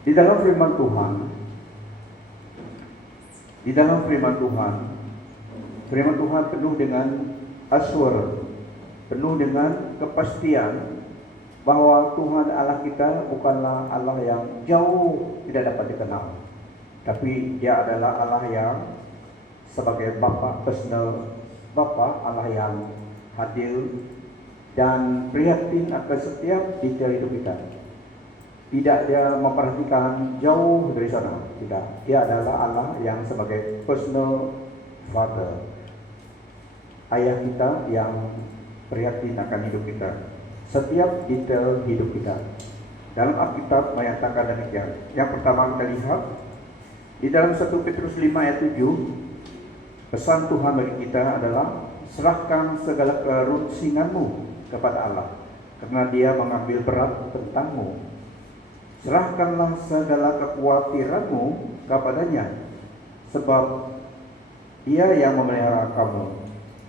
Di dalam firman Tuhan, di dalam firman Tuhan penuh dengan assurance, penuh dengan kepastian bahwa Tuhan Allah kita bukanlah Allah yang jauh tidak dapat dikenal, tapi Dia adalah Allah yang sebagai Bapa, personal Bapa, Allah yang hadir dan prihatin akan setiap detail hidup kita. Tidak Dia memperhatikan jauh dari sana, tidak. Dia adalah Allah yang sebagai personal Father, ayah kita yang prihatin akan hidup kita, setiap detail hidup kita. Dalam Alkitab menyatakan demikian. Yang pertama kita lihat di dalam 1 Petrus 5 ayat 7, pesan Tuhan bagi kita adalah serahkan segala kerusinganmu kepada Allah, karena Dia mengambil berat tentangmu. Serahkanlah segala kekhawatiranmu kepadanya, sebab Dia yang memelihara kamu.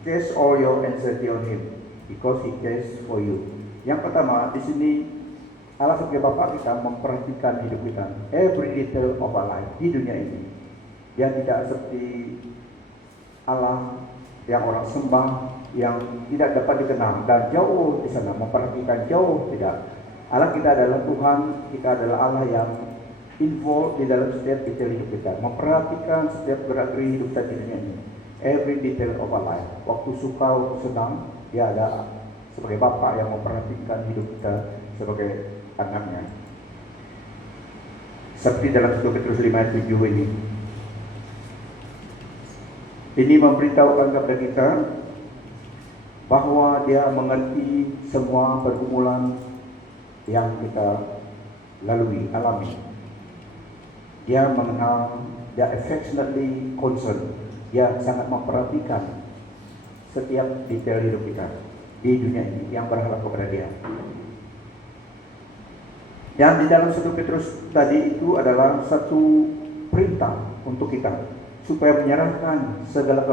Cast all your anxiety on Him, because He cares for you. Yang pertama, di sini Allah sebagai Bapa kita memperhatikan hidup kita, every detail of our life di dunia ini. Dia tidak seperti Allah yang orang sembah, yang tidak dapat dikenal dan jauh di sana, memperhatikan jauh, tidak. Allah kita adalah Tuhan, kita adalah Allah yang involved di dalam setiap detail hidup kita, memperhatikan setiap gerak-gerik hidup kita di dunia ini, every detail of our life. Waktu suka, waktu senang, Dia ada sebagai Bapa yang memperhatikan hidup kita sebagai anaknya. Seperti dalam 1 Petrus 5 ayat 7 ini. Ini memberitahukan kepada kita bahwa Dia mengerti semua pergumulan yang kita alami. Dia mengenal, Dia affectionately concerned. Dia sangat memperhatikan setiap detail hidup kita di dunia ini yang berharap kepada Dia. Yang di dalam 1 Petrus tadi itu adalah satu perintah untuk kita, supaya menyerahkan segala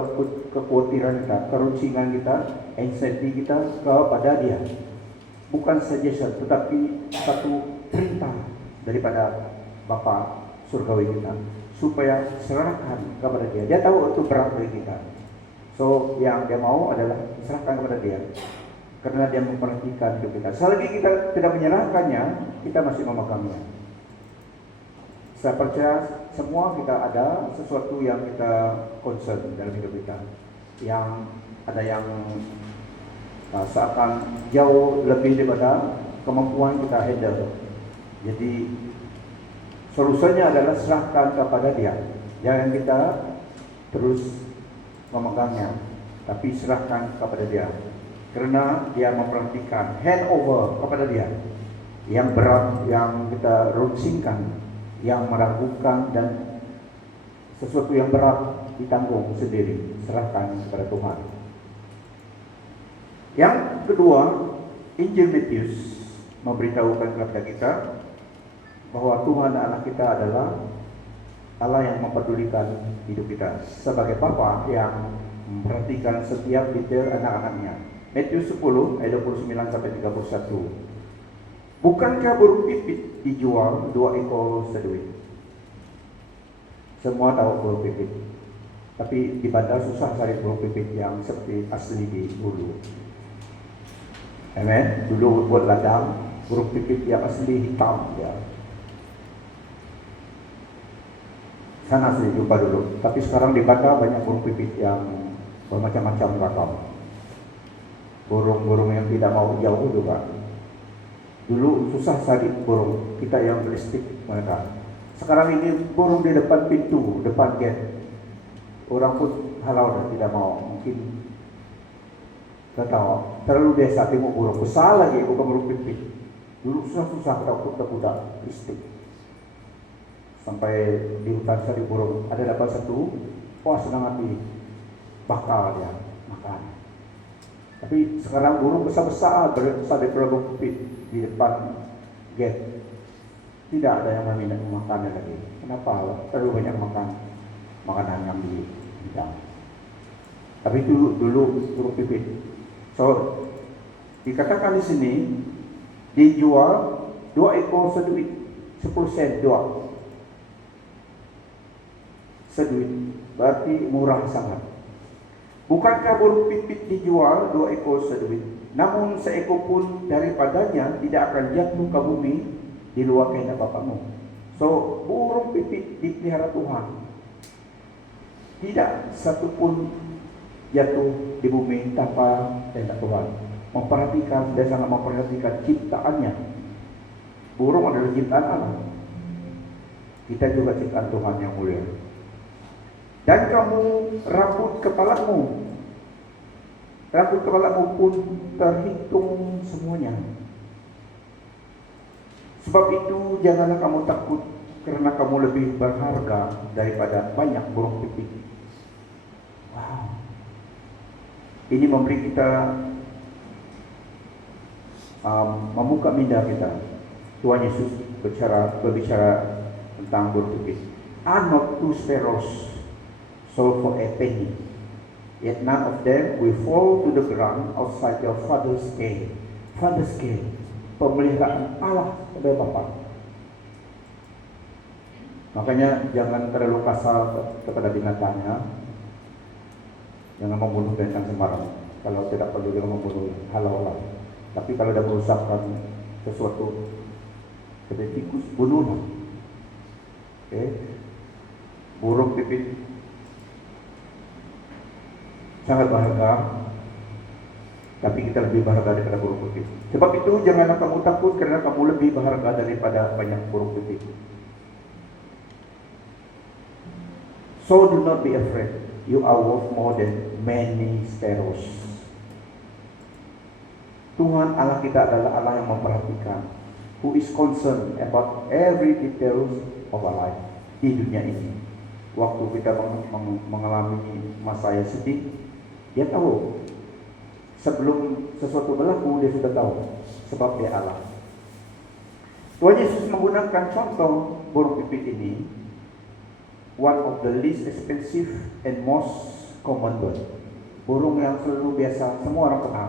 kekhawatiran kita, kerusingan kita, anxiety kita kepada Dia. Bukan saja tetapi satu perintah daripada Bapa surgawi kita, supaya serahkan kepada Dia. Dia tahu itu berat bagi kita. So yang Dia mau adalah serahkan kepada Dia, karena Dia memperhatikan hidup kita. Selagi kita tidak menyerahkannya, kita masih memegangnya. Saya percaya semua kita ada sesuatu yang kita concern dalam hidup kita, yang ada yang seakan jauh lebih daripada kemampuan kita handle. Jadi solusinya adalah serahkan kepada Dia. Jangan kita terus memegangnya, tapi serahkan kepada Dia, karena Dia memperhatikan. Hand over kepada Dia. Yang berat yang kita rusingkan, yang meragukan, dan sesuatu yang berat ditanggung sendiri, serahkan kepada Tuhan. Yang kedua, Injil Matius memberitahukan kepada kita bahwa Tuhan Allah kita adalah Allah yang mempedulikan hidup kita, sebagai Bapa yang memperhatikan setiap detail anak-anaknya. Matius 10 ayat 29 sampai 31. Bukankah burung pipit dijual 2 ekor seduit? Semua tahu burung pipit, tapi di bandar susah cari burung pipit yang seperti asli di Hulu. Amen. Dulu buat ladang burung pipit yang asli hitam, ya. Sana saya jumpa dulu. Tapi sekarang di bandar banyak burung pipit yang bermacam-macam ragam. Burung-burung yang tidak mau jauh juga. Dulu susah cari burung kita yang belistik mereka. Sekarang ini burung di depan pintu, depan gate. Orang pun halau dan tidak mau. Mungkin tahu, terlalu desa tengok burung besar lagi, bukan burung pipit. Dulu susah-susah kuda-kuda listik. Sampai di hutan cari burung, ada dapat satu, wah senang hati, bakal dia makan. Tapi sekarang burung besar-besar besar daripada burung pipit di depan gate. Tidak ada yang meminat makannya lagi. Kenapa? Terlalu banyak makan makanan yang di bidang. Tapi itu dulu burung pipit. So, dikatakan di sini dijual 2 ekor seduit. 10 sen jual seduit, berarti murah sangat. Bukankah burung pipit dijual 2 ekor seduit? Namun seekor pun daripadanya tidak akan jatuh ke bumi di luar kehendak Bapamu. So, burung pipit dipelihara Tuhan. Tidak satu pun jatuh di bumi tanpa kehendak Tuhan. Dia sangat memperhatikan ciptaannya. Burung adalah ciptaan Allah. Kita juga ciptaan Tuhan yang mulia. Dan kamu, rambut kepalamu pun terhitung semuanya. Sebab itu janganlah kamu takut, karena kamu lebih berharga daripada banyak burung pipit. Wow. Ini memberi kita membuka minda kita. Tuhan Yesus berbicara tentang burung pipit. Are not 2 sparrows sold for a penny, yet none of them will fall to the ground outside your Father's care. Father's care, pemeliharaan Allah kepada Bapa. Makanya jangan terlalu kasar kepada binatangnya. Jangan membunuh binatang sembarang. Kalau tidak perlu jangan membunuh, halal. Tapi kalau ada merusakkan sesuatu seperti tikus, bunuhlah. Burung pipit sangat berharga, tapi kita lebih berharga daripada burung pipit. Sebab itu janganlah kamu takut, karena kamu lebih berharga daripada banyak burung pipit. So do not be afraid. You are worth more than many sparrows. Tuhan Allah kita adalah Allah yang memperhatikan, who is concerned about every detail of our life di dunia ini. Waktu kita mengalami masa yang sedih, dia tahu. Sebelum sesuatu berlaku, dia sudah tahu. Sebab dia Allah. Tuhan Yesus menggunakan contoh burung pipit ini, one of the least expensive and most common bird. Burung yang selalu biasa, semua orang kenal.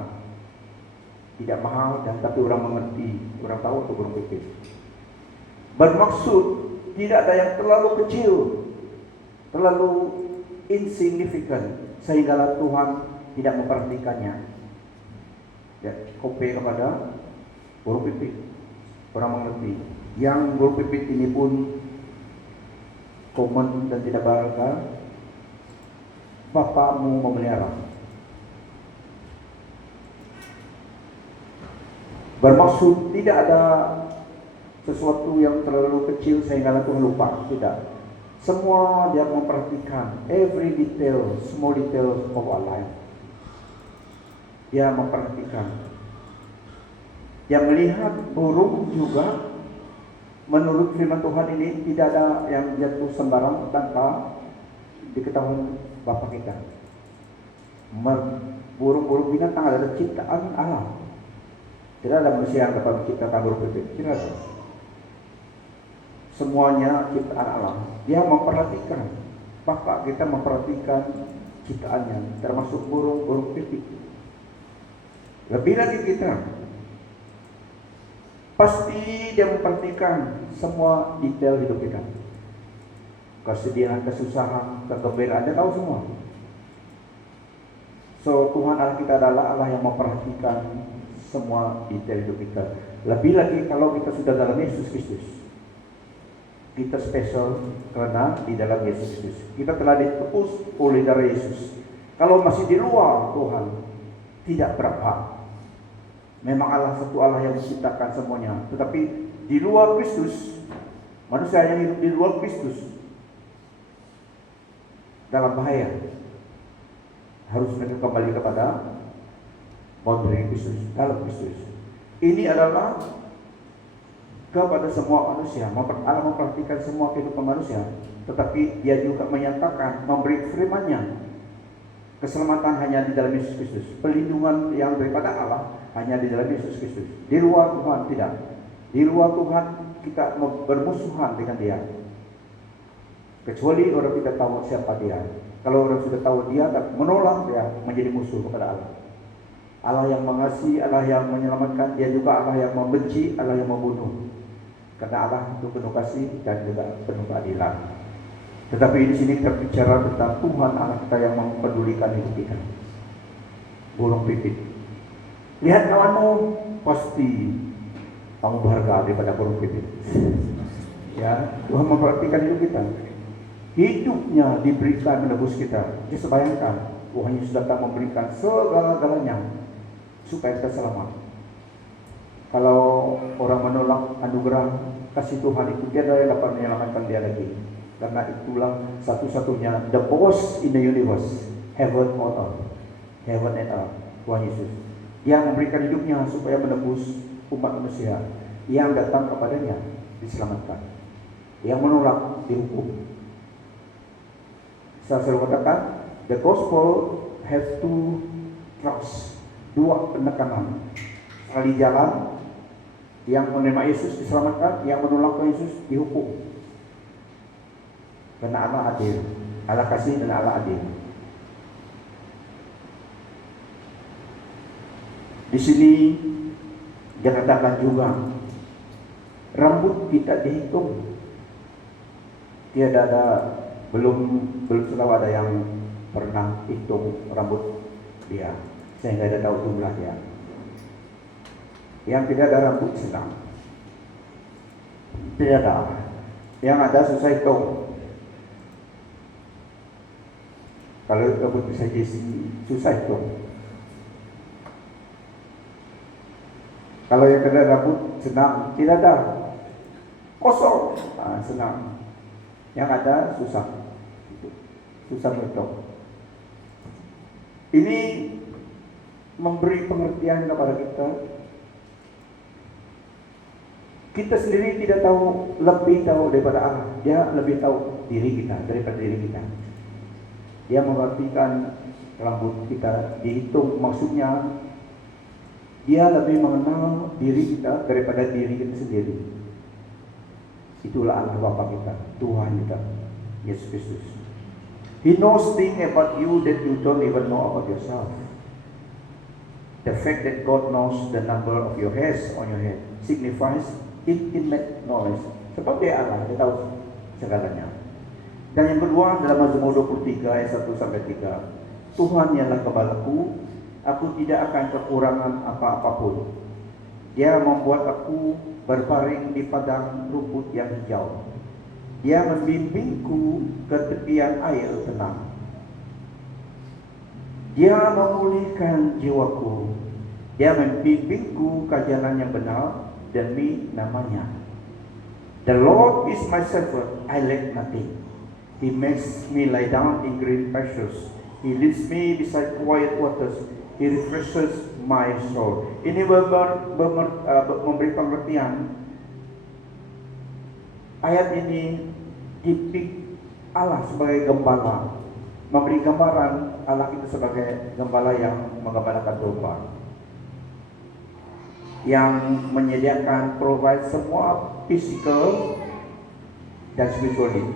Tidak mahal, dan tapi orang mengerti, orang tahu itu burung pipit. Bermaksud tidak ada yang terlalu kecil, terlalu insignificant, sehinggalah Tuhan tidak memperhatikannya. Ya, compare kepada burung pipit, orang mengerti. Yang burung pipit ini pun common dan tidak berharga, Bapamu memelihara. Bermaksud tidak ada sesuatu yang terlalu kecil sehingga Tuhan lupa. Tidak. Semua dia memperhatikan, every detail, small details of our life. Dia memperhatikan. Dia melihat burung juga, menurut firman Tuhan ini tidak ada yang jatuh sembarang tanpa diketahui Bapa kita. Burung-burung binatang adalah ciptaan Allah. Tidak ada manusia yang dapat menciptakan burung pipit. Tidak ada. Semuanya ciptaan Allah. Dia memperhatikan. Bapa kita memperhatikan ciptaannya, termasuk burung-burung pipit. Lebih lagi kita, pasti dia memperhatikan semua detail hidup kita. Kesedihan, kesusahan, kegembiraan, dia tahu semua. So Tuhan Allah kita adalah Allah yang memperhatikan semua detail hidup kita. Lebih lagi kalau kita sudah dalam Yesus Kristus, kita spesial karena di dalam Yesus Kristus. Kita telah ditebus oleh darah Yesus. Kalau masih di luar Tuhan, tidak berapa. Memang Allah satu Allah yang menciptakan semuanya. Tetapi di luar Kristus, manusia yang hidup di luar Kristus dalam bahaya. Harus mereka kembali kepada boundary Kristus, dalam Kristus. Ini adalah kepada semua manusia. Allah memperhatikan semua kehidupan manusia, tetapi dia juga menyatakan, memberi firman-Nya. Keselamatan hanya di dalam Yesus Kristus. Perlindungan yang daripada Allah hanya di dalam Yesus Kristus. Di luar Tuhan tidak. Di luar Tuhan kita bermusuhan dengan Dia. Kecuali orang tidak tahu siapa Dia. Kalau orang sudah tahu Dia, menolak Dia, menjadi musuh kepada Allah. Allah yang mengasihi, Allah yang menyelamatkan, Dia juga Allah yang membenci, Allah yang membunuh. Karena Allah itu penuh kasih dan juga penuh keadilan. Tetapi di sini kita bicara tentang Tuhan Allah kita yang mempedulikan hidup kita. Burung pipit. Lihat kawanmu, pasti kamu berharga daripada burung pipit. Ya, Tuhan memperhatikan hidup kita. Hidupnya diberikan menebus kita. Kita bayangkan, Tuhan Yesus datang memberikan segala-galanya supaya kita selamat. Kalau orang menolak anugerah kasih Tuhan itu, dia dapat menyelamatkan dia lagi. Karena itulah satu-satunya the boss in the universe, heaven on earth, heaven and earth, Tuhan Yesus. Dia memberikan hidupnya supaya menebus umat manusia. Yang datang kepadanya diselamatkan, yang menolak dihukum. Saya selalu katakan, the gospel has two tracks, dua penekanan. Sekali jalan, yang menerima Yesus diselamatkan, yang menolak Yesus dihukum. Karena Allah adil, Allah kasih dan Allah adil. Di sini dia katakan juga, rambut tidak dihitung. Tiada ada, belum selalu ada yang pernah hitung rambut dia, sehingga tidak tahu jumlahnya. Yang tidak ada rambut senang, tidak ada. Yang ada susah hitung. Kalau rambut bisa diisi, susah hitung. Kalau yang ada rambut senang, tidak ada, kosong, senang. Yang ada susah berhitung. Ini memberi pengertian kepada kita. Kita sendiri tidak tahu, lebih tahu daripada Allah. Dia lebih tahu diri kita daripada diri kita. Dia memperhatikan rambut kita dihitung, maksudnya dia lebih mengenal diri kita daripada diri kita sendiri. Itulah Allah Bapa kita, Tuhan kita, Yesus Kristus. He knows things about you that you don't even know about yourself. The fact that God knows the number of your hairs on your head signifies intimate knowledge. Sebab dia Allah, dia tahu segalanya. Dan yang kedua dalam Mazmur 23 ayat 1-3, Tuhan ialah gembalaku, aku tidak akan kekurangan apa-apapun. Dia membuat aku berbaring di padang rumput yang hijau. Dia membimbingku ke tepian air tenang. Dia memulihkan jiwaku. Dia membimbingku ke jalan yang benar demi namanya. The Lord is my shepherd, I lack nothing. He makes me lie down in green pastures. He leads me beside quiet waters. He refreshes my soul. Ini memberi pengertian. Ayat ini dipik Allah sebagai gembala, memberi gambaran Allah itu sebagai gembala yang menggembalakan domba, yang menyediakan provide semua physical dan spiritually,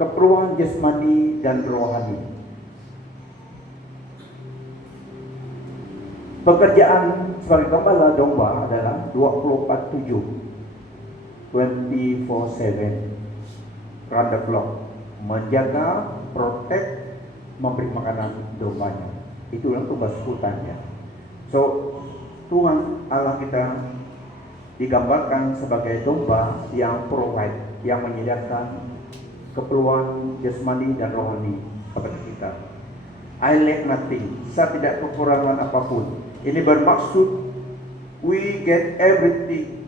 keperluan jasmani dan rohani. Pekerjaan sebagai gembala domba adalah 24/7, 24/7, round the clock, menjaga, protect, memberi makanan dombanya. Itulah tugas hutannya. So, Tuhan Allah kita digambarkan sebagai domba yang provide, yang menyediakan keperluan jasmani dan rohani kepada kita. I lack nothing, saya tidak kekurangan apapun. Ini bermaksud we get everything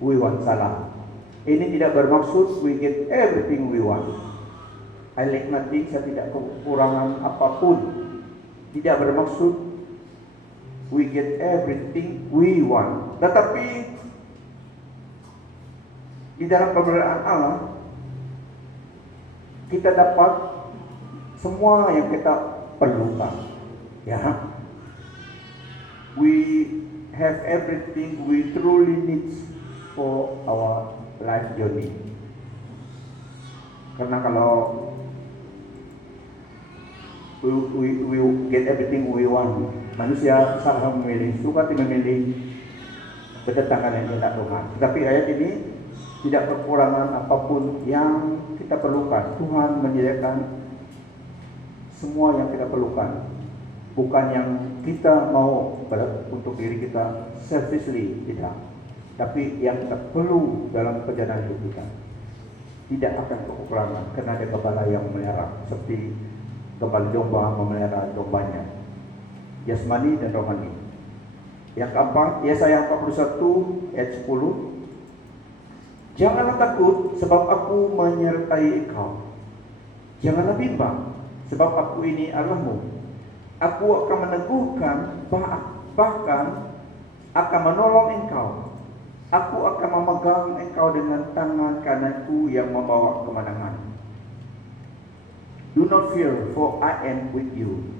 we want. Salah. Ini tidak bermaksud we get everything we want. I lack nothing, saya tidak kekurangan apapun. Tidak bermaksud we get everything we want. Tetapi di dalam pemeliharaan Allah kita dapat semua yang kita perlukan. Ya. We have everything we truly need for our life journey. Karena kalau we get everything we want, manusia salah memilih, suka memilih bertentangan dengan kehendak Tuhan. Tapi ayat ini tidak kekurangan apapun yang kita perlukan. Tuhan menyediakan semua yang kita perlukan. Bukan yang kita mau untuk diri kita selfishly, tidak. Tapi yang kita perlu dalam perjalanan hidup kita. Tidak akan kekurangan karena ada gembala yang memelihara, seperti gembala domba memelihara dombanya, jasmani dan rohani. Yang keempat, Yesaya 41 ayat 10. Janganlah takut sebab aku menyertai engkau. Janganlah bimbang sebab aku ini Allahmu. Aku akan meneguhkan, bahkan akan menolong engkau. Aku akan memegang engkau dengan tangan kananku yang membawa kemenangan. Do not fear, for I am with you.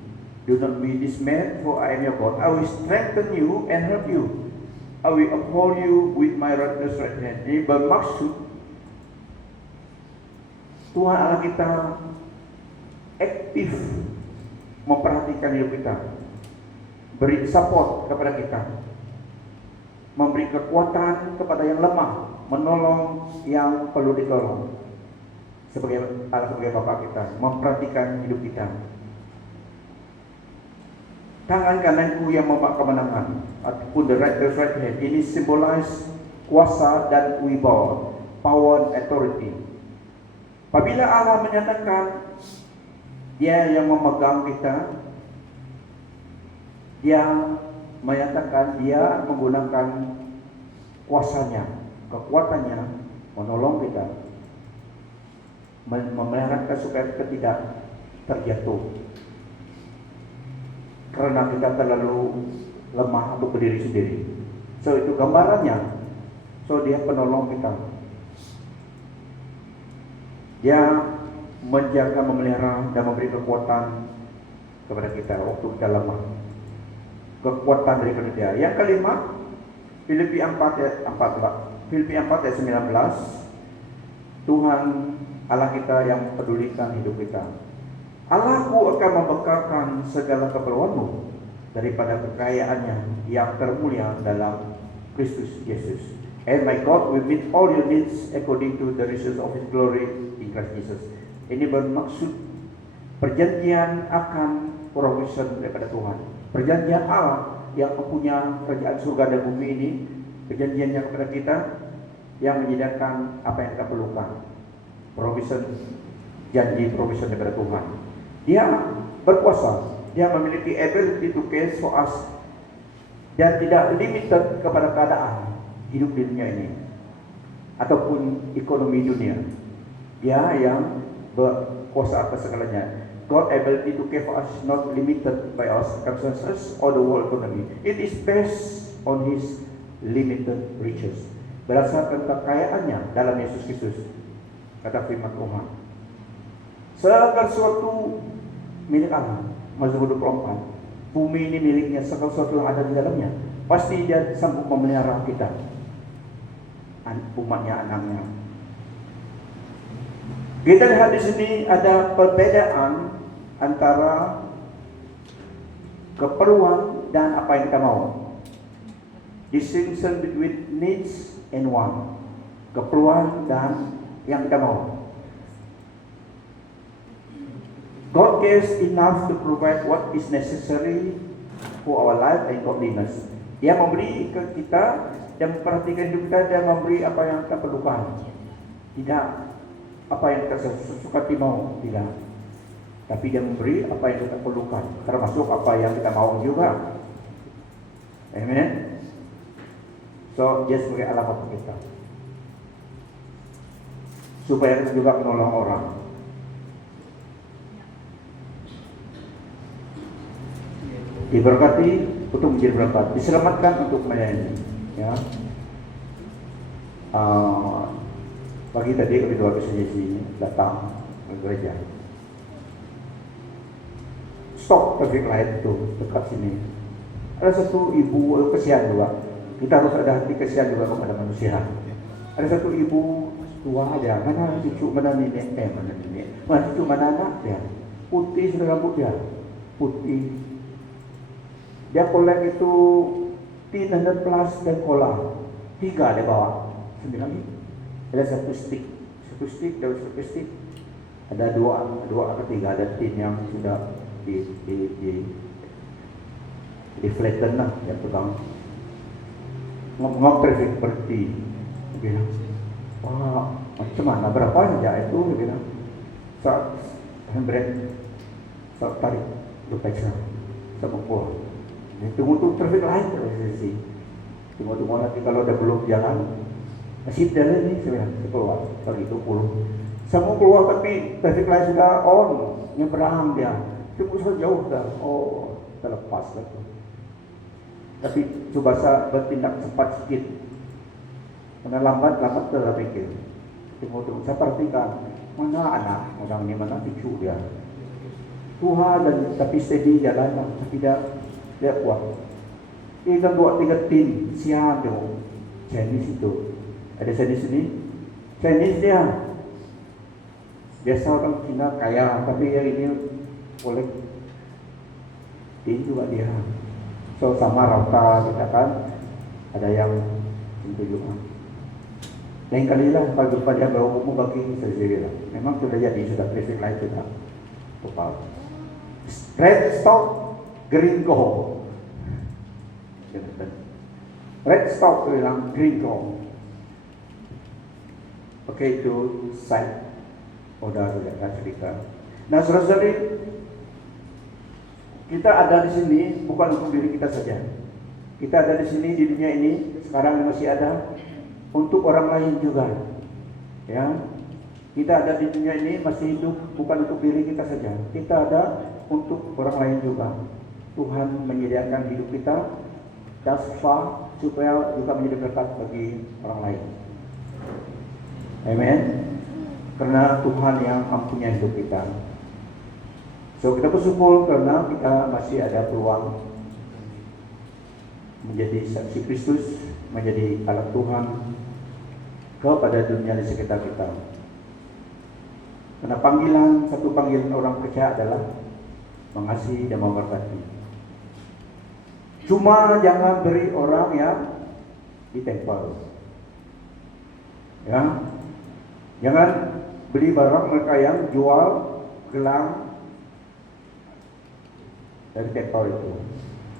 Do not be dismayed, for I am your God. I will strengthen you and help you. I will uphold you with my righteous right hand. Ini bermaksud Tuhan Allah kita aktif memperhatikan hidup kita, beri support kepada kita, memberi kekuatan kepada yang lemah, menolong yang perlu ditolong. Sebagai Allah, sebagai Bapa kita, memperhatikan hidup kita. Tangan kananku yang membawa kemenangan, ataupun the right hand, ini symbolize kuasa dan wibawa, power and authority. Apabila Allah menyatakan Dia yang memegang kita, Dia menyatakan Dia menggunakan kuasanya, kekuatannya menolong kita, memelihara kita supaya kita tidak terjatuh karena kita terlalu lemah untuk berdiri sendiri. So itu gambarannya. So Dia penolong kita. Dia menjaga, memelihara dan memberi kekuatan kepada kita waktu kita lemah. Kekuatan daripada Dia. Yang kelima, Filipi 4 ayat 19. Tuhan Allah kita yang pedulikan hidup kita. Allahku akan membekalkan segala keperluanmu daripada kekayaannya yang termulia dalam Kristus Yesus. And my God will meet all your needs according to the riches of His glory in Christ Jesus. Ini bermaksud perjanjian akan provision daripada Tuhan. Perjanjian Allah yang mempunyai kerajaan surga dan bumi ini, perjanjiannya kepada kita yang menyediakan apa yang kita perlukan. Provision, janji provision daripada Tuhan. Dia berkuasa, Dia memiliki ability to care for us, dan tidak limited kepada keadaan hidup di dunia ini ataupun ekonomi dunia. Dia yang berkuasa atas segalanya. God ability to care for us not limited by our circumstances or the world economy. It is based on His limited riches. Berdasarkan kekayaannya dalam Yesus Kristus, kata firman Tuhan. Segala sesuatu milik Allah. Mazmur 24. Bumi ini miliknya, segala sesuatu yang ada di dalamnya. Pasti Dia sanggup memelihara kita, umatnya, anaknya. Kita lihat di sini ada perbedaan antara keperluan dan apa yang kita mau. Distinction between needs and want. Keperluan dan yang kita mau. God cares enough to provide what is necessary for our life and godliness. Dia memberi ke kita dan memperhatikan hidup kita dan memberi apa yang kita perlukan. Tidak apa yang kita suka mau, tidak. Tapi Dia memberi apa yang kita perlukan, termasuk apa yang kita mau juga. Amen. So Dia sebagai Allah Bapa kita, supaya kita juga menolong orang. Diberkati untuk menjadi berkat, diselamatkan untuk melayani. Ya. Pagi tadi kedua kesini datang ke gereja. Stop traffic light itu dekat sini. Ada satu ibu, kesian juga. Kita harus ada hati kesian juga kepada manusia. Ada satu ibu tua aja, mana cucu, mana nenek, mana cucu, mana anak dia. Putih sudah rambut dia, putih. Dia kolek itu 300 plus dan cola 3 dia bawa. 9 lagi. Ada satu stick dan satu stick. Ada dua atau tiga, ada tin yang sudah di flatten lah, yang tukang ngomong traffic seperti bilang, wah macam mana berapa saja itu, bilang saat handbrake, saat tarik lupakan sama keluar, tunggu traffic lain terus tunggu nanti kalau udah belum jalan masih jalan nih, saya keluar kalau itu puluh semua keluar, tapi traffic light sudah on, nyebrang dia, tunggu jauh dah, oh terlepas lagi. Tapi coba saya bertindak cepat sedikit, karena lambat telah pikir. Tunggu, saya perhatikan mana anak orang ini, mana cucu dia. Tuhan dan tapi steady jalan, tidak kuat. Ini kan 2-3 tim siang tu, Chinese itu, ada Chinese ini, Chinese dia. Biasa orang Cina kaya, tapi yang ini boleh ini juga dia. So sama rata kita kan ada yang itu juga. Lain kali lah kalau jumpa dia bawa umum bagi sendiri lah. Memang sudah jadi, sudah traffic light sudah total. Red stop, green go. Red stop bilang green go. Oke, itu side. Udah cerita. Nah, saudara-saudari, kita ada di sini bukan untuk diri kita saja. Kita ada di sini di dunia ini sekarang masih ada untuk orang lain juga. Ya, kita ada di dunia ini masih hidup bukan untuk diri kita saja. Kita ada untuk orang lain juga. Tuhan menyediakan hidup kita dasar supaya juga menjadi berkat bagi orang lain. Amen. Karena Tuhan yang mempunyai hidup kita. So kita bersyukur karena kita masih ada peluang menjadi saksi Kristus, menjadi alat Tuhan kepada dunia di sekitar kita. Karena satu panggilan orang percaya adalah mengasihi dan memberkati. Cuma jangan beri orang yang ditempel. Ya, jangan beli barang mereka yang jual gelang dari tempel itu.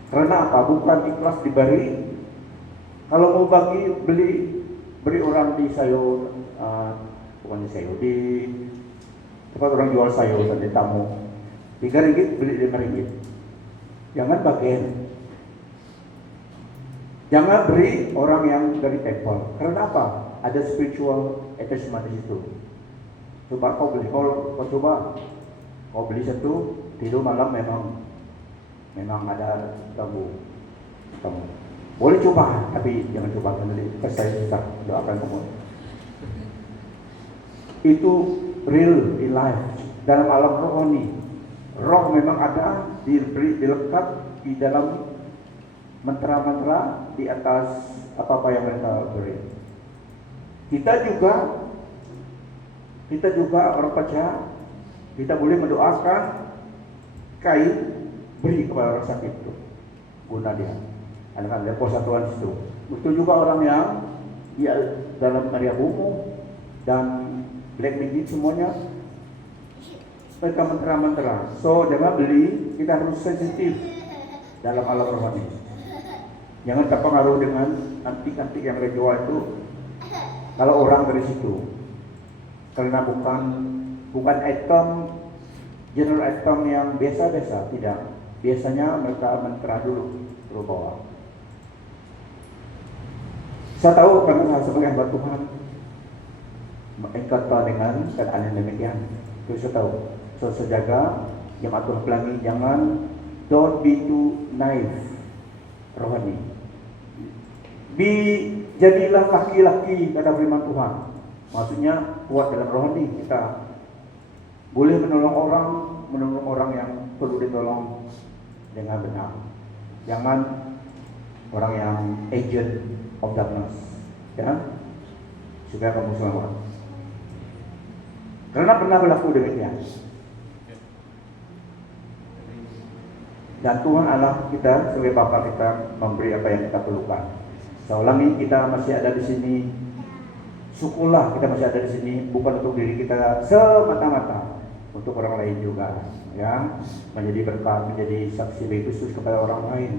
Karena apa? Bukan ikhlas diberi. Kalau mau beri orang di sayur, bukan di sayur, di tempat orang jual sayur dan di tamu, 3 ringgit beli 5 ringgit. Jangan bagian. Jangan beri orang yang dari tempel. Karena apa? Ada spiritual attachment di situ. Coba kau beli, kau beli satu, tidur malam memang ada tamu. Boleh coba, tapi jangan coba nanti saya susah, doakan kamu. Itu real in life dalam alam rohani. Roh memang ada, dilekat di dalam mantra-mantra di atas apa-apa yang mereka beri. Kita juga orang percaya, kita boleh mendoakan kain beri kepada orang sakit itu guna dia. Ada persatuan situ. Betul juga orang yang dalam area umum dan black magic semuanya mereka mantra-mantra. So jangan beli, kita harus sensitif dalam alam rohani. Jangan terpengaruh dengan antik-antik yang mereka jual itu. Kalau orang dari situ, karena bukan item general item yang biasa-biasa, tidak. Biasanya mereka mantra dulu bawa. Saya tahu karena saya sebagai hamba Tuhan berkata dengan keadaan yang demikian. Itu saya tahu. So saya jaga jemaat Tuhan Pelangi, jangan don't be too naive rohani. Jadilah laki-laki kata firman Tuhan. Maksudnya kuat dalam rohani kita. Boleh menolong orang yang perlu ditolong dengan benar. Jangan orang yang agent of darkness, ya, supaya kamu selamat. Karena pernah berlaku demikian. Dan Tuhan Allah kita sebagai Bapa kita memberi apa yang kita perlukan. Saya ulangi, kita masih ada di sini syukurlah kita masih ada di sini, bukan untuk diri kita semata-mata, untuk orang lain juga, ya, menjadi berkat, menjadi saksi bagi Kristus kepada orang lain.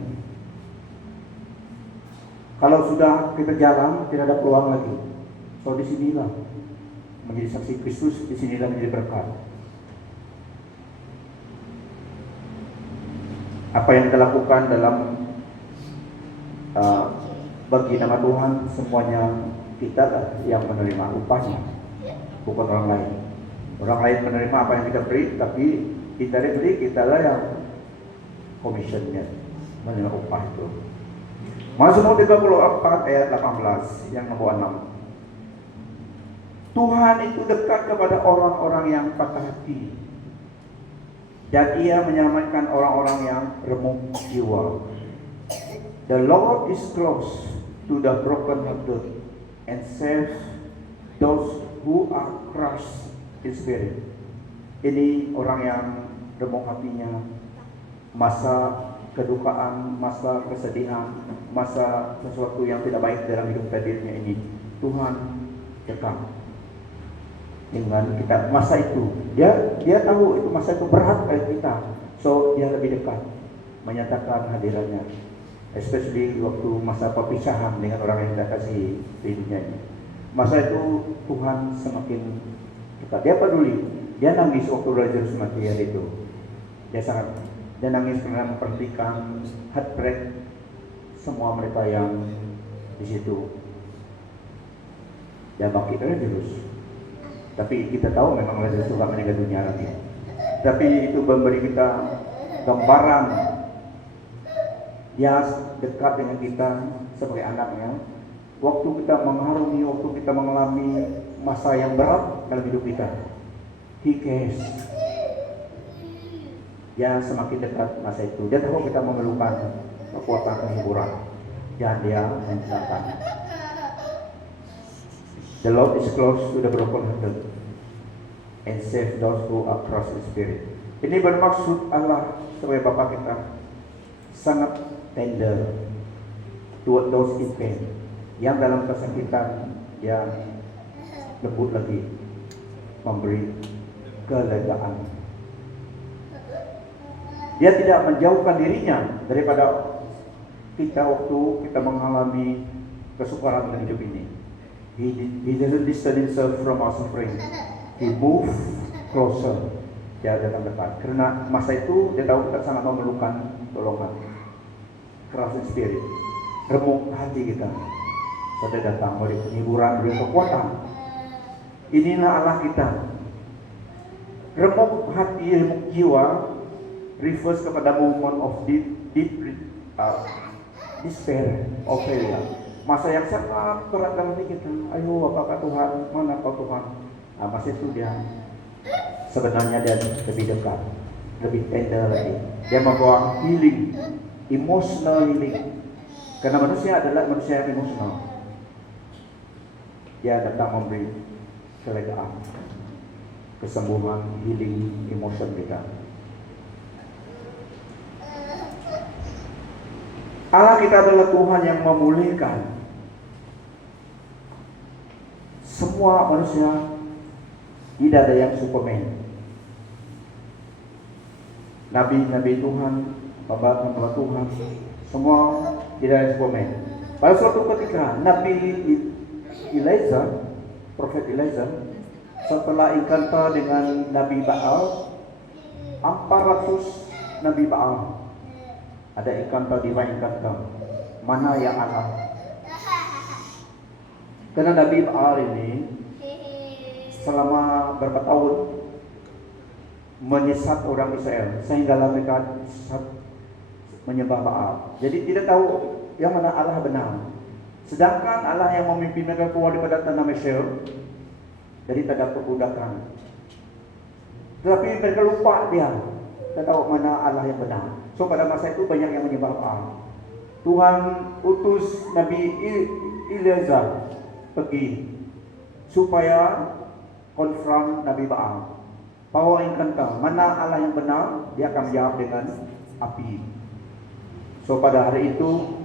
Kalau sudah kita jalan, tidak ada peluang lagi. So disinilah menjadi saksi Kristus, disinilah menjadi berkat. Apa yang kita lakukan dalam bagi nama Tuhan, semuanya kita yang menerima upahnya, bukan orang lain. Orang lain menerima apa yang kita beri, tapi kita beri, kitalah yang commissionnya, menerima upah itu. Mazmur 34 ayat 18 yang nomor 6. Tuhan itu dekat kepada orang-orang yang patah hati, dan Ia menyelamatkan orang-orang yang remuk jiwa. The Lord is close to the broken-hearted and saves those who are crushed in spirit. Ini orang yang remuk hatinya, masa kedukaan, masa kesedihan, masa sesuatu yang tidak baik dalam hidup dirinya ini, Tuhan dekat dengan kita. Masa itu dia tahu itu masa itu berat bagi kita, so dia lebih dekat menyatakan hadirannya, especially waktu masa perpisahan dengan orang yang tidak kasih di dunia ini. Masa itu Tuhan semakin dekat. Dia peduli, dia nangis waktu Lazarus mati hari itu. Dia nangis karena memperhatikan heartbreak semua mereka yang di situ. Dia bangkit Lazarus. Tapi kita tahu memang Lazarus juga meninggal dunia lagi. Tapi itu memberi kita gambaran dia dekat dengan kita sebagai anaknya. Waktu kita mengarungi, waktu kita mengalami masa yang berat dalam hidup kita, He cares. Dia semakin dekat masa itu. Dia tahu kita memerlukan kekuatan penghiburan, dan dia menyenangkan. The Lord is close to the broken-hearted and save those who are crushed in spirit. Ini bermaksud Allah sebagai Bapa kita sangat tender toward those in pain, yang dalam kesakitan dia lembut lagi memberi kelegaan. Dia tidak menjauhkan dirinya daripada kita waktu kita mengalami kesukaran dalam hidup ini. He doesn't distance himself from our suffering. He move closer. Dia datang dekat. Karena masa itu dia tahu kita sangat memerlukan tolongan. Keras spirit, remuk hati kita. Sudah datang oleh penghiburan, oleh kekuatan. Inilah Allah kita. Remuk hati, remuk jiwa refers kepada moment of deep despair of failure. Masa yang sangat berat dalam hidup kita. Ayo, apakah Tuhan? Mana kau Tuhan? Masa itu dia sebenarnya dia lebih dekat, lebih tender lagi. Dia membawa healing, emotional healing. Karena manusia adalah manusia yang emosional. Dia datang memberi kelegaan, kesembuhan, healing emotion kita. Allah kita adalah Tuhan yang memulihkan semua manusia. Tidak ada yang Superman. Nabi-nabi Tuhan, hamba-hamba Tuhan, semua tidak ada Superman. Pada suatu ketika Nabi Elijah, Prophet Elijah, setelah encounter dengan Nabi Baal, 400 Nabi Baal, ada encounter, divine encounter. Mana yang Allah? Karena Nabi Baal ini selama berapa tahun menyesat orang Israel, sehingga mereka menyembah Baal. Jadi tidak tahu yang mana Allah benar. Sedangkan Allah yang memimpin mereka keluar daripada tanah Mesir dari tanah perbudakan. Tetapi mereka lupa dia, tidak tahu mana Allah yang benar. So pada masa itu banyak yang menyembah Baal. Tuhan utus Nabi Elijah pergi supaya konfront Nabi Baal. Bawa encounter, mana Allah yang benar, dia akan menjawab dengan api. So pada hari itu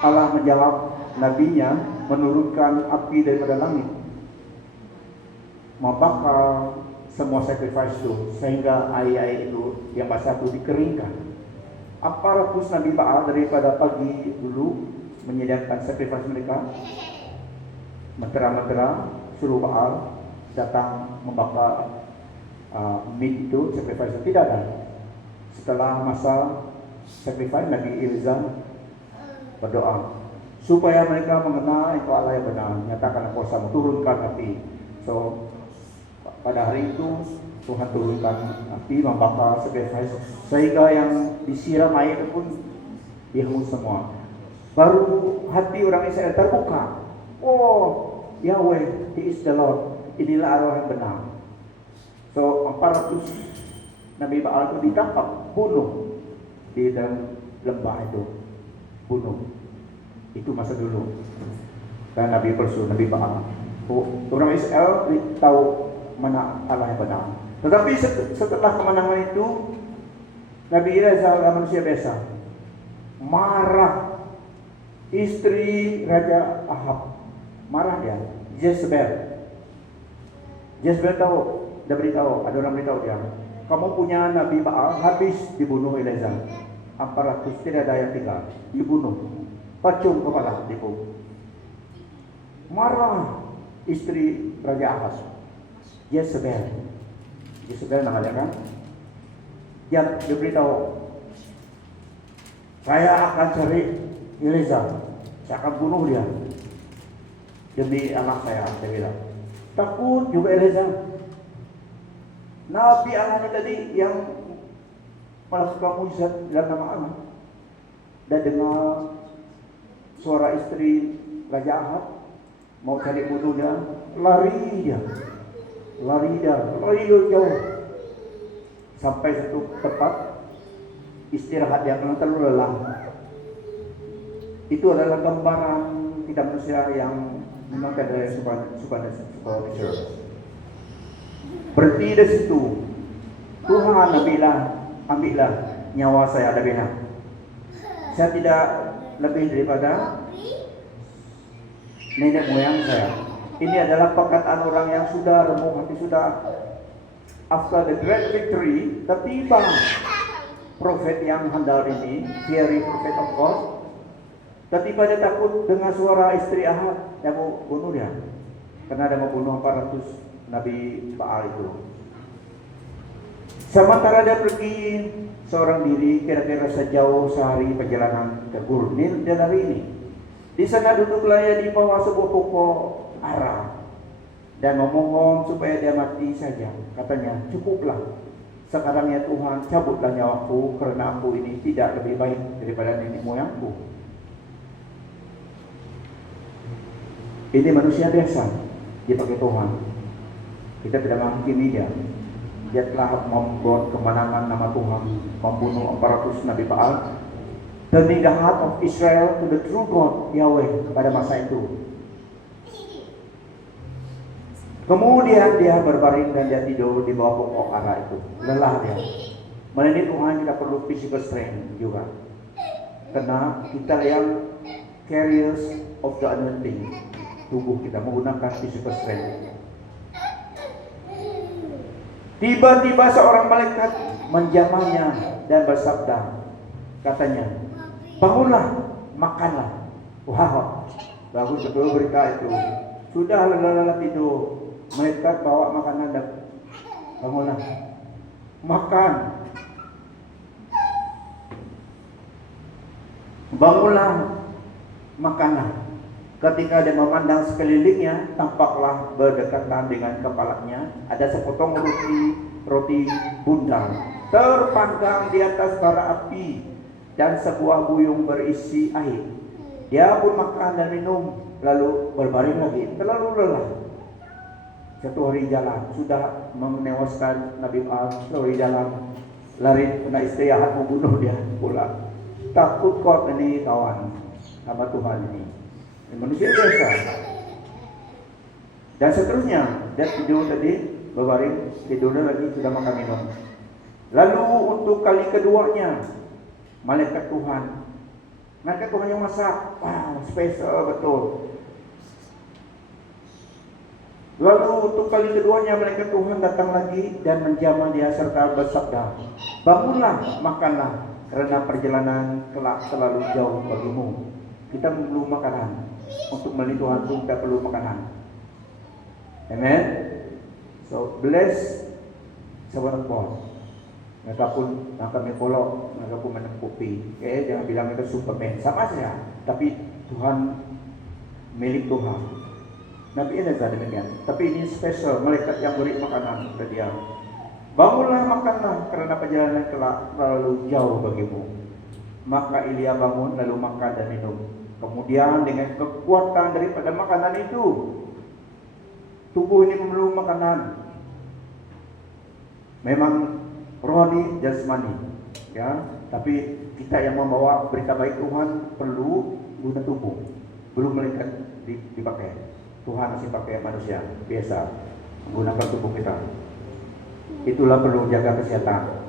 Allah menjawab nabinya menurunkan api daripada langit, membakar semua sacrifice itu, sehingga air itu yang basah itu dikeringkan. Aparatus Nabi Baal daripada pagi dulu menyediakan sacrifice mereka, mentera-mentera suruh Baal datang membakar meat itu, sacrifice itu tidak ada. Setelah masa sacrifice, Nabi Elizah berdoa supaya mereka mengenal itu Allah yang benar, nyatakan kuasa, turunkan api. So pada hari itu Tuhan turunkan api membakar sacrifice, sehingga yang disiram air itu pun dihangus semua. Baru hati orang Israel terbuka. Oh, Yahweh, He is the Lord. Inilah Allah yang benar. So 400 Nabi Baal itu ditangkap, bunuh di dalam lembah itu, bunuh. Itu masa dulu. Dan Nabi Persu, Nabi Baal. Orang Israel tahu mana Allah yang benar. Tetapi setelah kemenangan itu, Nabi Elizah adalah manusia biasa, marah. Istri Raja Ahab marah dia, Jezebel tahu, dia beritahu, ada orang beritahu dia, kamu punya Nabi Baal, habis dibunuh Elizah. 400 tidak ada yang tinggal, dibunuh, pacung kepala dibunuh. Marah istri Raja Ahab, Jezebel namanya kan. Dia beritahu, saya akan cari Elizah, saya akan bunuh dia demi anak saya. Dia bilang, takut juga Elizah. Nabi Allah tadi yang melakukan mujizat dalam nama Allah, dan dengar suara istri Raja Ahab mau cari bunuhnya, lari jauh sampai satu tempat istirahat yang terlalu lelah. Itu adalah gambaran kita manusia yang memang ada supernatural. Berhenti di situ. Tuhan, ambillah nyawa saya, ada benar. Saya tidak lebih daripada nenek moyang saya. Ini adalah perkataan orang yang sudah remuk hati, sudah after the great victory. Tiba prophet yang handal ini, fiery prophet of God, tiba dia takut dengan suara istri Ahab, dia mau bunuh dia, karena dia mau bunuh 400 Nabi Baal itu. Sementara dia pergi seorang diri, kira-kira sejauh sehari perjalanan ke Gurnil dan hari ini. Di sana duduklah ia di bawah sebuah pokok ara dan memohon supaya dia mati saja. Katanya, cukuplah. Sekarang ya Tuhan, cabutlah nyawaku, karena aku ini tidak lebih baik daripada nenek moyangku. Ini manusia biasa, dipakai Tuhan. Kita tidak menghakimi dia. Dia telah membuat kemenangan nama Tuhan, membunuh 400 Nabi Baal, turning the heart of Israel to the true God, Yahweh, pada masa itu. Kemudian dia berbaring dan dia tidur di bawah pokok ara itu. Lelah dia. Melalui Tuhan kita perlu physical strength juga. Karena kita yang carriers of the anointing, tubuh kita menggunakan physical strength. Tiba-tiba seorang malaikat menjamahnya dan bersabda, katanya, bangunlah, makanlah. Wow, bagus betul berita itu. Sudah lelah tidur, malaikat bawa makanan dan bangunlah, makan. Bangunlah, makanlah. Ketika dia memandang sekelilingnya, tampaklah berdekatan dengan kepalanya ada sepotong roti bundar terpanggang di atas bara api dan sebuah buyung berisi air. Dia pun makan dan minum, lalu berbaring lagi, terlalu lelah. Satu hari jalan, sudah menewaskan Nabi Baal, satu hari jalan, lari kena istri Ahab membunuh dia pula. Takut kok ini kawan sama Tuhan ini. Manusia biasa. Dan seterusnya, dia tidur tadi, berbaring, tidurnya lagi, sudah makan minum. Lalu untuk kali keduanya, malaikat Tuhan yang masak, wow, spesial betul. Lalu untuk kali keduanya malaikat Tuhan datang lagi dan menjamah dia serta bersabda, bangunlah, makanlah, karena perjalanan kelak terlalu jauh bagimu. Kita perlu makanan. Untuk melayani Tuhan pun kita perlu makanan. Amen. So bless seorang bos. Mereka pun kami follow, mereka pun minum kopi. Jangan bilang mereka Superman, sama saja. Tapi Tuhan milik Tuhan. Nabi Elazar demikian. Tapi ini spesial, malaikat yang beri makanan kepada dia. Bangunlah, makanlah, karena perjalanan kelak terlalu jauh bagimu. Maka Elia bangun lalu makan dan minum. Kemudian dengan kekuatan daripada makanan itu, tubuh ini perlu makanan. Memang rohani, jasmani, ya. Tapi kita yang membawa berita baik Tuhan perlu guna tubuh, belum malaikat dipakai. Tuhan masih pakai manusia biasa menggunakan tubuh kita. Itulah perlu jaga kesehatan.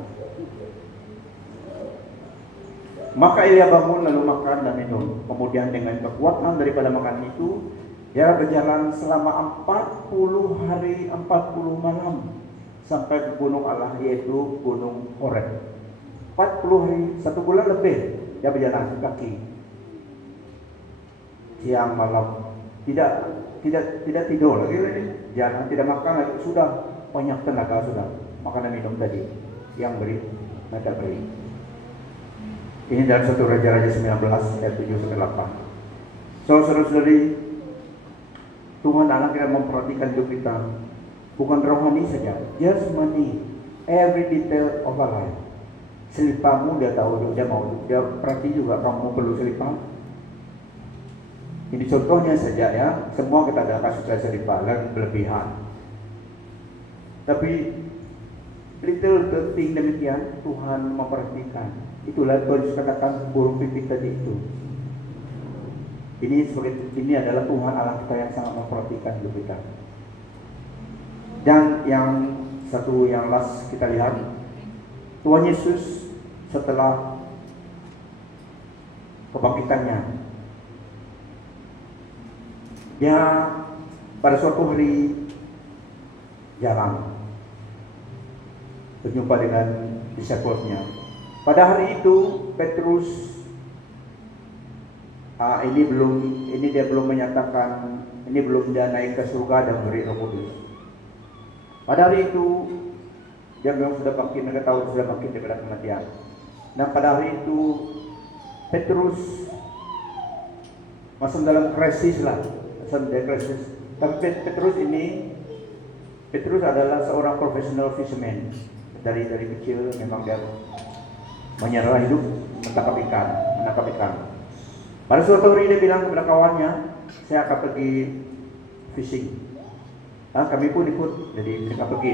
Maka Elia bangun lalu makan dan minum. Kemudian dengan kekuatan daripada makanan itu, dia berjalan selama 40 hari 40 malam sampai ke gunung Allah, yaitu Gunung Horeb. 40 hari, 1 bulan lebih dia berjalan kaki. Siang malam tidak tidur lagi, jangan tidak makan lagi, sudah banyak tenaga sudah makanan minum tadi yang mereka beri. Ini dalam 1 Raja-Raja 19 ayat 7 sampai 8. Saudara-saudari, Tuhan Allah kita memperhatikan hidup kita, bukan rohani saja, jasmani, every detail of our life. Selipamu dia tahu, dia mau, dia perhati juga kamu perlu selipam. Ini contohnya saja ya, semua kita ada kasus selipam dan berlebihan. Tapi little thing demikian Tuhan memperhatikan. Itulah Tuhan katakan burung pipit tadi itu. Ini adalah Tuhan Allah kita yang sangat memperhatikan hidup kita. Dan yang satu yang last kita lihat, Tuhan Yesus setelah kebangkitannya, dia pada suatu hari jalan berjumpa dengan disciple-nya. Pada hari itu Petrus dia belum menyatakan, ini belum dia naik ke surga dan beri Roh Kudus. Pada hari itu dia memang sudah bangkit, mereka tahu sudah bangkit daripada kematian. Dan pada hari itu Petrus masuk dalam krisis lah. Tapi Petrus adalah seorang professional fisherman. Dari kecil memang dia menyerah hidup menangkap ikan. Pada suatu hari dia bilang kepada kawannya, saya akan pergi fishing. Kami pun ikut, jadi mereka pergi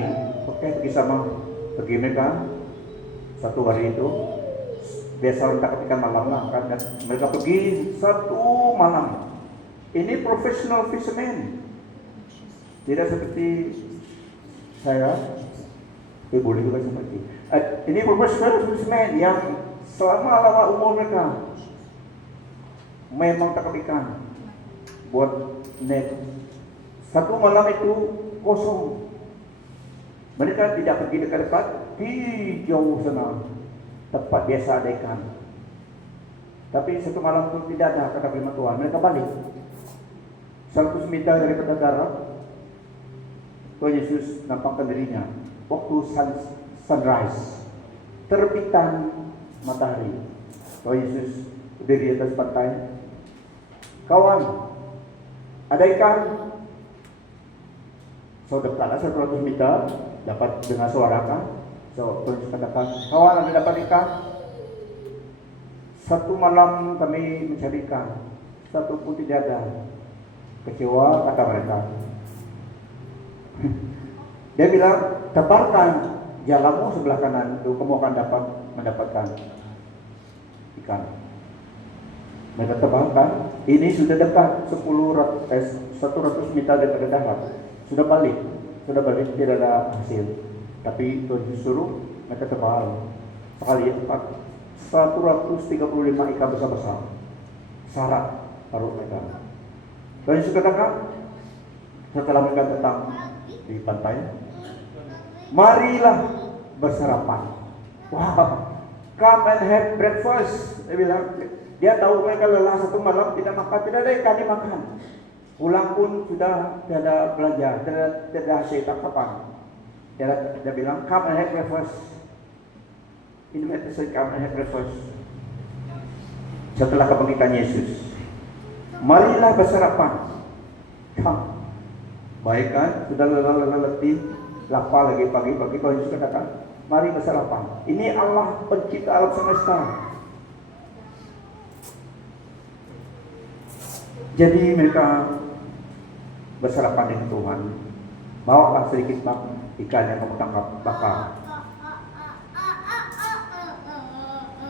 pergi mereka satu hari itu. Biasa menangkap ikan malam lah kan, dan mereka pergi satu malam. Ini professional fisherman, tidak seperti saya. Boleh juga seperti ini professional fisherman yang selama umur mereka memang tangkap ikan buat net. Satu malam itu kosong. Mereka tidak pergi dekat-dekat, di jauh sana tempat biasa ada ikan. Tapi satu malam itu tidak ada, kata firman Tuhan. Mereka balik 100 meter dari darat. Tuhan Yesus nampakkan dirinya waktu sunrise, terbitan matahari. Tuhan Yesus berdiri di atas pantai. Kawan, ada ikan? So dekatlah 100 meter, dapat dengar suara kan? So Tuhan Yesus katakan, kawan, ada dapat ikan? Satu malam kami mencari ikan, satu pun tidak ada. Kecewa kata mereka. Dia bilang, tebarkan jalamu sebelah kanan itu, kamu akan mendapatkan ikan. Mereka tebarkan, ini sudah dekat 100 meter daripada darat. Sudah balik, tidak ada hasil. Tapi Tuhan suruh mereka tebal. Sekali 135 ikan besar-besar. Syarat taruh mereka. Tuhan Yesus katakan, Setelah mereka datang di pantai, marilah bersarapan. Wah, come and have breakfast. Dia bilang, dia tahu mereka lelah satu malam tidak makan, tidak ada ikan dimakan. Pulang pun sudah tidak belanja, tidak hasil tangkapan. Dia bilang, come and have breakfast. Invitation, come and have breakfast. Setelah kebangkitan Yesus, marilah bersarapan. Come. Baik kan? Sudah lelah letih, lapar lagi pagi-pagi. Kalau Yesus katakan, mari bersarapan. Ini Allah pencipta alam semesta. Jadi mereka bersarapan dengan Tuhan. Bawalah sedikit ikan yang kamu tangkap, bakar.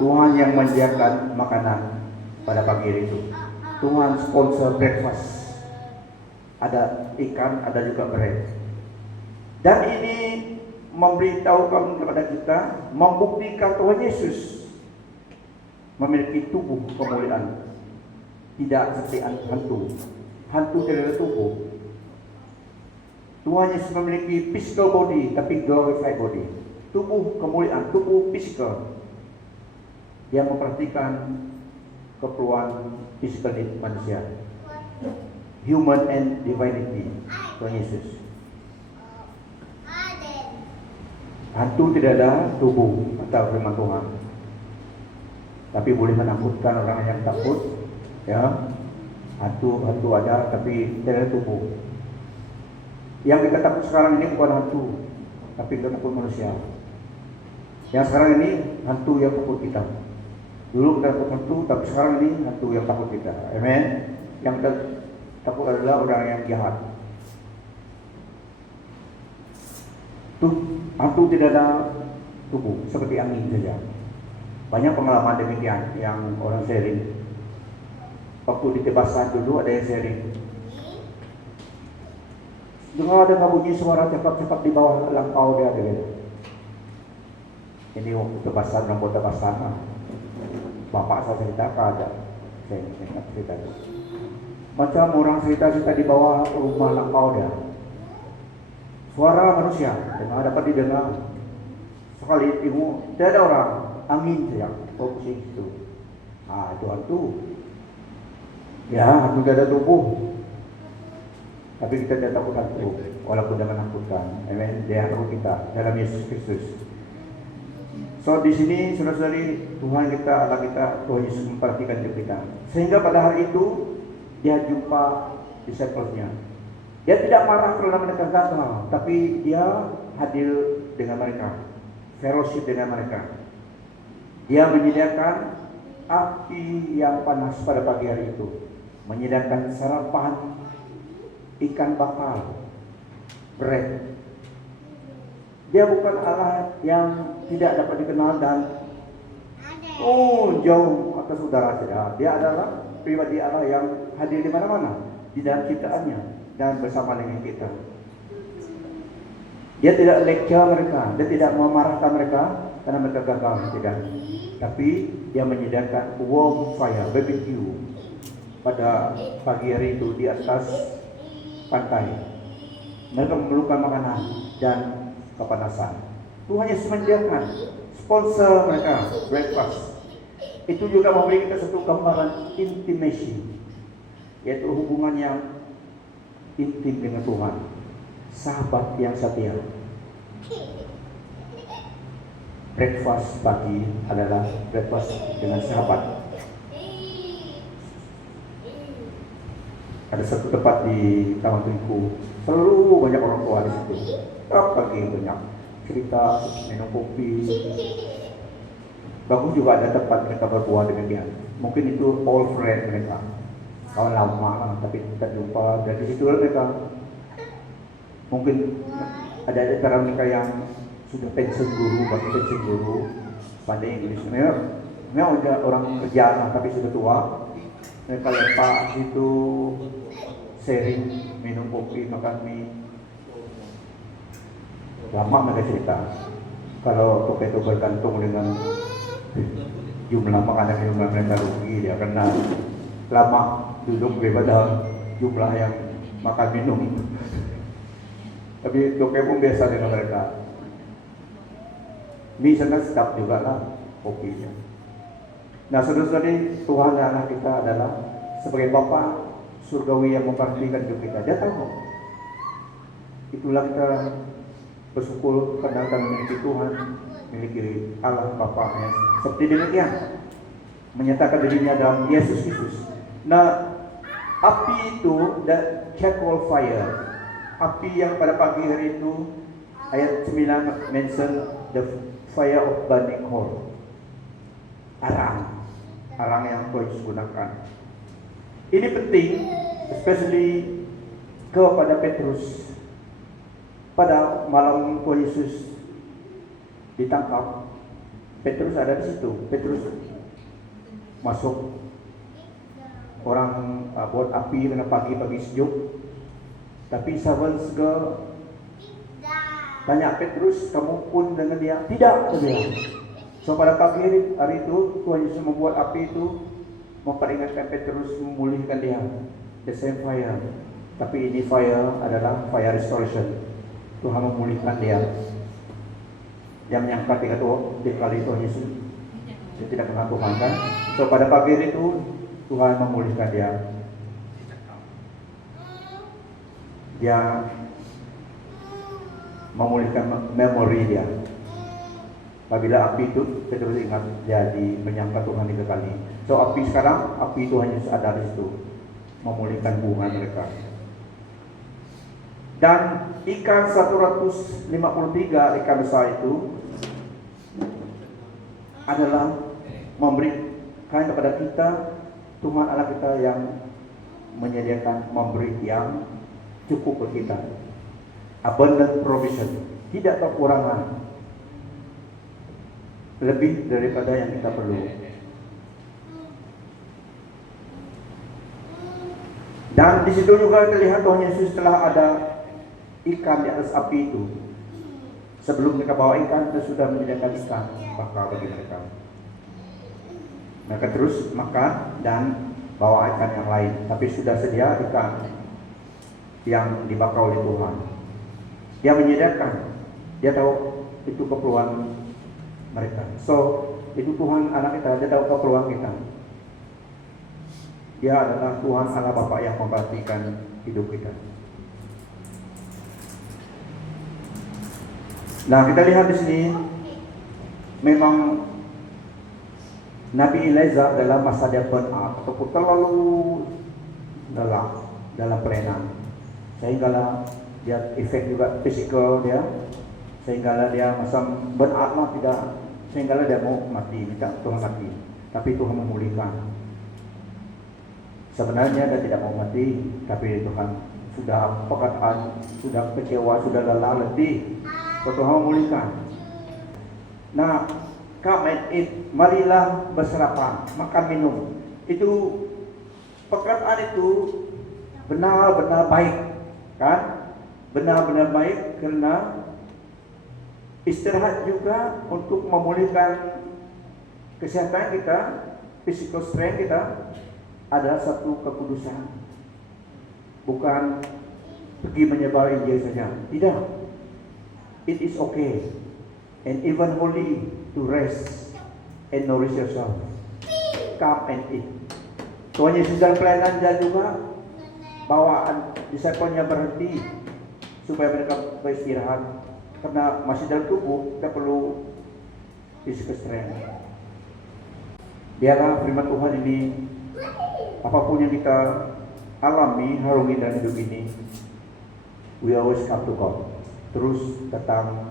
Tuhan yang menyediakan makanan pada pagi hari itu. Tuhan sponsor breakfast. Ada ikan, ada juga bread. Dan ini memberitahukan kepada kita, membuktikan Tuhan Yesus memiliki tubuh kemuliaan. Tidak seperti hantu. Hantu tidak ada tubuh. Tuhan Yesus memiliki physical body, tapi glorified body. Tubuh kemuliaan, tubuh physical. Dia memperhatikan keperluan physical manusia. Human and divinity. Tuhan Yesus. Hantu tidak ada tubuh atau firman Tuhan, tapi boleh menakutkan orang yang takut. Ya, hantu ada, tapi tidak ada tubuh. Yang kita takut sekarang ini bukan hantu, tapi kita takut manusia. Yang sekarang ini hantu yang takut kita. Dulu kita takut hantu, tapi sekarang ini hantu yang takut kita. Amen. Yang kita takut adalah orang yang jahat. Tuh, hantu tidak ada tubuh, seperti angin saja. Banyak pengalaman demikian yang orang sharing. Waktu di Tebasan dulu ada yang sharing. Dengar ada bunyi suara cepat-cepat di bawah lampau dia ada. Ini waktu Tebasan, rambut Tebasan. Bapak saya cerita ada. Saya ingat cerita itu. Macam orang cerita-cerita di bawah rumah lampau dia. Suara manusia, dapat didengar. Sekali tengok, tidak ada orang, angin saja, fokus itu. Itu hantu. Ya, hantu tidak ada tubuh. Tapi kita tidak takut hantu, walaupun dia menakutkan. Amen. Dia takut kita dalam Yesus Kristus. So di sini saudara-saudari, Tuhan kita, Allah kita, Tuhan Yesus memperhatikan hidup kita. Sehingga pada hari itu dia jumpa disciple-nya. Dia tidak marah karena mereka gagal, tapi dia hadir dengan mereka, fellowship dengan mereka. Dia menyediakan api yang panas pada pagi hari itu, menyediakan sarapan ikan bakar, bread. Dia bukan Allah yang tidak dapat dikenal dan jauh atas udara saja. Dia adalah pribadi Allah yang hadir di mana-mana, di dalam ciptaannya dan bersama dengan kita. Dia tidak lecture mereka, dia tidak memarahkan mereka karena mereka gagal, tidak. Tapi dia menyediakan warm fire, barbecue pada pagi hari itu di atas pantai. Mereka memerlukan makanan dan kepanasan. Tuhan Yesus menyediakan sponsor mereka breakfast. Itu juga memberi kita satu gambaran intimacy, yaitu hubungan yang intim dengan Tuhan, sahabat yang setia. Breakfast pagi adalah breakfast dengan sahabat. Ada satu tempat di Taman Tengku, selalu banyak orang tua di situ. Pagi banyak cerita, minum kopi. Bagus juga ada tempat mereka berbual dengan dia. Mungkin itu old friend mereka. Kawan lama, tapi kita jumpa dari situ mereka. Mungkin ada antara mereka yang sudah pensiun guru, pandai Inggris. Memang udah orang kerja, tapi sudah tua. Mereka lepas itu sharing, minum kopi, makan mie. Lama mereka cerita. Kalau kopi itu bergantung dengan jumlah makanan yang mereka rugi, dia kena lama duduk daripada jumlah yang makan minum. Tapi Doke pun biasa dengan mereka. Mie sana sedap juga lah kopinya. Nah, saudara-saudari, Tuhan dan anak kita adalah sebagai Bapa surgawi yang memperhatikan hidup kita. Dia tahu. Itulah kita bersyukur karena kita memiliki Tuhan, memiliki Allah Bapa yang seperti demikian menyatakan dirinya dalam Yesus Kristus. Nah, api itu, the charcoal fire, api yang pada pagi hari itu, ayat 9 mention the fire of burning coal, arang yang Tuhan Yesus gunakan. Ini penting, especially kepada Petrus. Pada malam Tuhan Yesus ditangkap, Petrus ada di situ. Petrus masuk, orang buat api dengan pagi-pagi sejuk. Tapi sahabat juga tanya Petrus, kamu pun dengan dia? Tidak, dia bilang. So pada pagi hari itu Tuhan Yesus membuat api itu memperingatkan Petrus, memulihkan dia. The same fire. Tapi ini fire adalah fire restoration. Tuhan memulihkan dia. Yang menyangka tiga tuh di kali Tuhan Yesus, dia tidak kenal Tuhan kan? So pada pagi hari itu Tuhan memulihkan dia. Dia memulihkan memori dia. Apabila api itu Petrus ingat dia menyangka Tuhan tiga kali. So api sekarang, api Tuhan Yesus ada di situ, memulihkan hubungan mereka. Dan ikan 153 ikan besar itu adalah memberikan kepada kita, Tuhan Allah kita yang menyediakan, memberi yang cukup bagi kita. Abundant provision, tidak kekurangan, lebih daripada yang kita perlu. Dan di situ juga terlihat Tuhan Yesus telah ada ikan di atas api itu. Sebelum mereka bawa ikan, dia sudah menyediakan ikan bakar bagi mereka. Mereka terus makan dan bawa ikan yang lain, tapi sudah sedia ikan yang dibakar oleh Tuhan. Dia menyediakan, dia tahu itu keperluan mereka. So itu Tuhan anak kita, dia tahu keperluan kita. Dia adalah Tuhan Allah Bapa yang memperhatikan hidup kita. Nah, kita lihat di sini memang Nabi Elijah dalam masa dia burn out ataupun terlalu dalam pelayanan, sehingga dia efek juga fisikal dia, sehingga dia macam burn out lah, tidak, sehingga dia mau mati, minta Tuhan mati, tapi Tuhan memulihkan. Sebenarnya dia tidak mau mati, tapi Tuhan sudah perkataan, sudah kecewa, sudah lelah, letih, Tuhan memulihkan. Nah, come and eat, marilah bersarapan, makan minum. Itu perkataan itu benar-benar baik, kan? Benar-benar baik karena istirahat juga untuk memulihkan kesehatan kita, physical strength kita, adalah satu kekudusan. Bukan pergi menyebar Injil saja, tidak. It is okay and even holy to rest and nourish yourself. Come and eat. Tuhan Yesus dalam pelayanan dia juga bawaan disipelnya berhenti supaya mereka beristirahat, karena masih dalam tubuh kita perlu physical strength. Biarlah firman Tuhan ini, apapun yang kita alami, harungi dalam hidup ini, we always come to God. Terus datang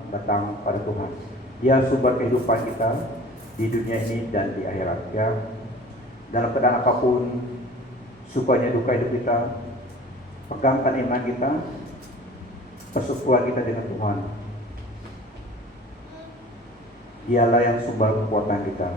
pada Tuhan. Dia sumber kehidupan kita di dunia ini dan di akhirat. Ya, dalam keadaan apapun, sukanya duka hidup kita, pegangkan iman kita, persekutuan kita dengan Tuhan. Dialah yang sumber kekuatan kita.